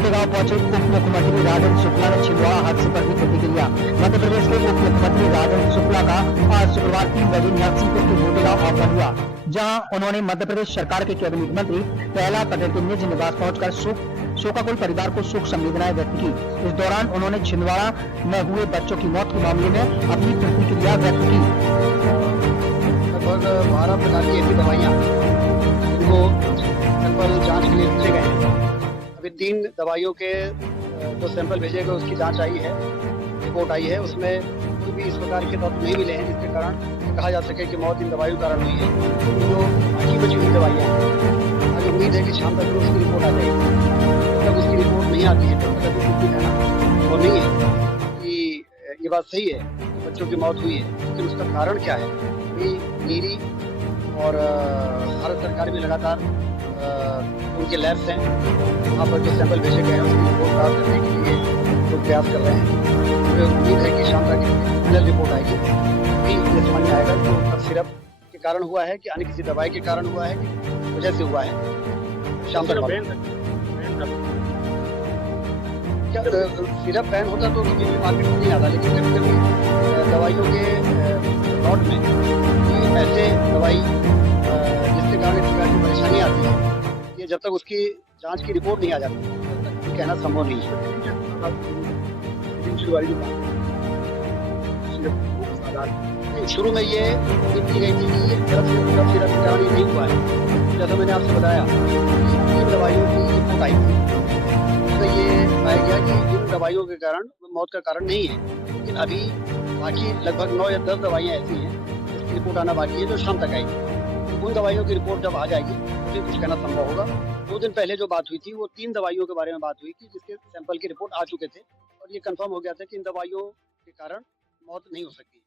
मोटेगांव पहुंचे उप मुख्यमंत्री राजेंद्र शुक्ला ने छिंदवाड़ा हादसे पर भी प्रतिक्रिया। मध्य प्रदेश के उप मुख्यमंत्री राजेंद्र शुक्ला का आज शुक्रवार 3 बजे नरसिंहपुर के मोटेगांव आगमन हुआ, जहां उन्होंने मध्य प्रदेश सरकार के कैबिनेट मंत्री प्रहलाद पटेल के निज निवास पहुंचकर शोकाकुल परिवार को शोक संवेदनाएं व्यक्त की। इस दौरान उन्होंने छिंदवाड़ा में हुए बच्चों की मौत के मामले में अपनी प्रतिक्रिया व्यक्त की। लगभग 12 प्रकार की ऐसी दवाइयाँ जिनको सैंपल जांच के लिए भेजे गए हैं। अभी 3 दवाइयों के जो सैंपल भेजे गए उसकी जांच आई है, रिपोर्ट आई है। उसमें कोई भी इस प्रकार के तत्व नहीं मिले हैं जिसके कारण कहा जा सके कि मौत इन दवाइयों के कारण हुई है। जो बाकी बची हुई दवाइयाँ हैं, आज उम्मीद है कि शाम तक उसकी रिपोर्ट आ जाएगी। जब तक उसकी रिपोर्ट नहीं आती है तब तक कुछ भी कहना वो नहीं है कि ये बात सही है कि बच्चों की मौत हुई है, लेकिन उसका कारण क्या है। अभी नीरी और भारत सरकार भी लगातार उनके लैब्स हैं, वहाँ पर जो सैंपल भेजे गए हैं उसकी रिपोर्ट प्राप्त करने के लिए लोग प्रयास कर रहे हैं। मुझे उम्मीद है कि शाम तक फाइनल रिपोर्ट आएगी, तभी ये समझ में आएगा कि कफ सिरप के कारण हुआ है कि अन्य किसी दवाई के कारण हुआ है कि वजह से हुआ है। शाम तक क्या सिरप बैन होता तो कभी भी मार्केट में नहीं आता, लेकिन कभी कभी दवाइयों के लॉट में ऐसे दवाई जिसके कारण इस प्रकार की परेशानी आती है, ये जब तक उसकी जांच की रिपोर्ट नहीं आ जाती तब तक ये कहना संभव नहीं है। शुरू में ये उम्मीद की गई थी कि कफ सिरप के कारण ये नहीं हुआ है। जैसा मैंने आपसे बताया, 3 दवाइयों की रिपोर्ट आई थी, तो ये पाया गया कि इन दवाइयों के कारण मौत का कारण नहीं है। लेकिन अभी बाकी लगभग 9 या 10 दवाइयाँ ऐसी हैं जिसकी रिपोर्ट आना बाकी है, जो शाम तक आएगी। उन दवाइयों की रिपोर्ट जब आ जाएगी तो कुछ कहना संभव होगा। 2 दिन पहले जो बात हुई थी वो 3 दवाइयों के बारे में बात हुई थी जिसके सैंपल की रिपोर्ट आ चुके थे और ये कंफर्म हो गया था कि इन दवाइयों के कारण मौत नहीं हो सकती।